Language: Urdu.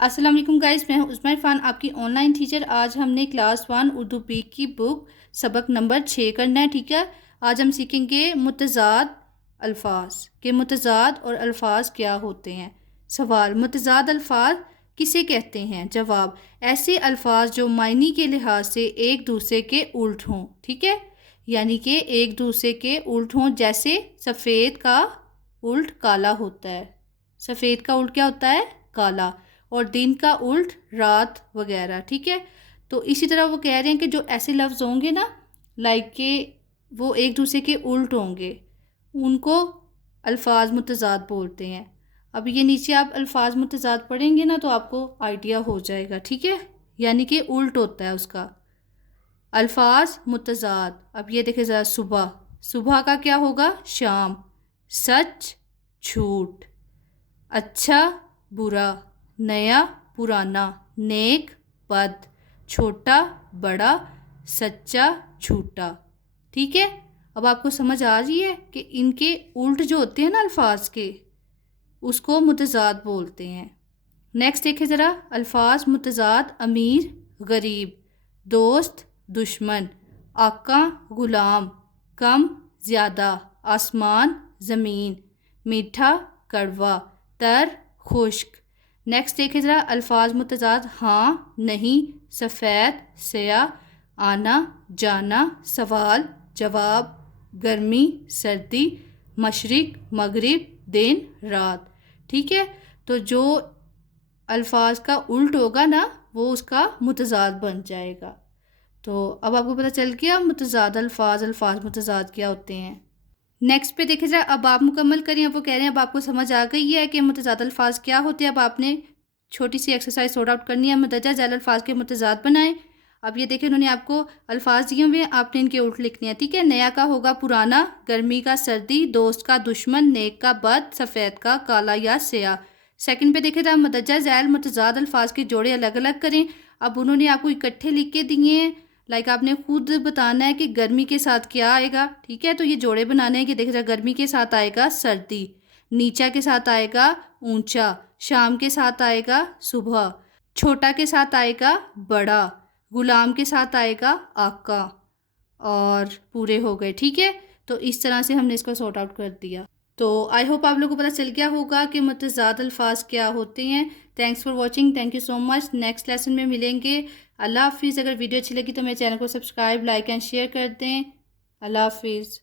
السلام علیکم گائز، میں ہوں عثمان عرفان، آپ کی آن لائن ٹیچر۔ آج ہم نے کلاس 1 اردو بی کی بک سبق نمبر 6 کرنا ہے، ٹھیک ہے۔ آج ہم سیکھیں گے متضاد الفاظ کہ متضاد اور الفاظ کیا ہوتے ہیں۔ سوال: متضاد الفاظ کسے کہتے ہیں؟ جواب: ایسے الفاظ جو معنی کے لحاظ سے ایک دوسرے کے الٹ ہوں، ٹھیک ہے، یعنی کہ ایک دوسرے کے الٹ ہوں۔ جیسے سفید کا الٹ کالا ہوتا ہے، سفید کا الٹ کیا ہوتا ہے؟ کالا، اور دن کا الٹ رات وغیرہ، ٹھیک ہے۔ تو اسی طرح وہ کہہ رہے ہیں کہ جو ایسے لفظ ہوں گے نا، لائک کہ وہ ایک دوسرے کے الٹ ہوں گے، ان کو الفاظ متضاد بولتے ہیں۔ اب یہ نیچے آپ الفاظ متضاد پڑھیں گے نا تو آپ کو آئیڈیا ہو جائے گا، ٹھیک ہے، یعنی کہ الٹ ہوتا ہے اس کا۔ الفاظ متضاد، اب یہ دیکھیں ذرا، صبح، صبح کا کیا ہوگا؟ شام۔ سچ، جھوٹ۔ اچھا، برا۔ نیا، پرانا۔ نیک، بد۔ چھوٹا، بڑا۔ سچا، جھوٹا، ٹھیک ہے۔ اب آپ کو سمجھ آ رہی ہے کہ ان کے الٹ جو ہوتے ہیں نا الفاظ کے، اس کو متضاد بولتے ہیں۔ نیکسٹ دیکھیں ذرا، الفاظ متضاد: امیر، غریب۔ دوست، دشمن۔ آقا، غلام۔ کم، زیادہ۔ آسمان، زمین۔ میٹھا، کڑوا۔ تر، خشک۔ نیکسٹ دیکھیں ذرا، الفاظ متضاد: ہاں، نہیں۔ سفید، سیاہ۔ آنا، جانا۔ سوال، جواب۔ گرمی، سردی۔ مشرق، مغرب۔ دن، رات، ٹھیک ہے۔ تو جو الفاظ کا الٹ ہوگا نا وہ اس کا متضاد بن جائے گا۔ تو اب آپ کو پتہ چل گیا متضاد الفاظ متضاد کیا ہوتے ہیں۔ نیکسٹ پہ دیکھیں ذرا، اب آپ مکمل کریں۔ اب وہ کہہ رہے ہیں اب آپ کو سمجھ آ گئی ہے کہ متضاد الفاظ کیا ہوتے ہیں۔ اب آپ نے چھوٹی سی ایکسرسائز سورٹ آؤٹ کرنی ہے، مندرجہ ذیل الفاظ کے متضاد بنائیں۔ اب یہ دیکھیں انہوں نے آپ کو الفاظ دیے ہوئے ہیں، آپ نے ان کے الٹ لکھنے ہیں، ٹھیک ہے۔ نیا کا ہوگا پرانا، گرمی کا سردی، دوست کا دشمن، نیک کا بد، سفید کا کالا یا سیاہ۔ سیکنڈ پہ دیکھیں ذرا، مندرجہ ذیل متضاد الفاظ کے جوڑے الگ الگ کریں۔ اب انہوں نے آپ کو اکٹھے لکھ کے دیے ہیں، لائک آپ نے خود بتانا ہے کہ گرمی کے ساتھ کیا آئے گا، ٹھیک ہے۔ تو یہ جوڑے بنانے ہیں کہ دیکھ رہا، گرمی کے ساتھ آئے گا سردی، نیچا کے ساتھ آئے گا اونچا، شام کے ساتھ آئے گا صبح، چھوٹا کے ساتھ آئے گا بڑا، غلام کے ساتھ آئے گا آقا، اور پورے ہو گئے، ٹھیک ہے۔ تو اس طرح سے ہم نے اس کو سورٹ آؤٹ کر دیا۔ تو آئی ہوپ آپ لوگوں کو پتہ چل گیا ہوگا کہ متضاد الفاظ کیا ہوتے ہیں۔ Thanks for watching, thank you so much. Next lesson میں ملیں گے۔ اللہ حافظ۔ اگر ویڈیو اچھی لگی تو میرے چینل کو سبسکرائب، لائک اینڈ شیئر کر دیں۔ اللہ حافظ۔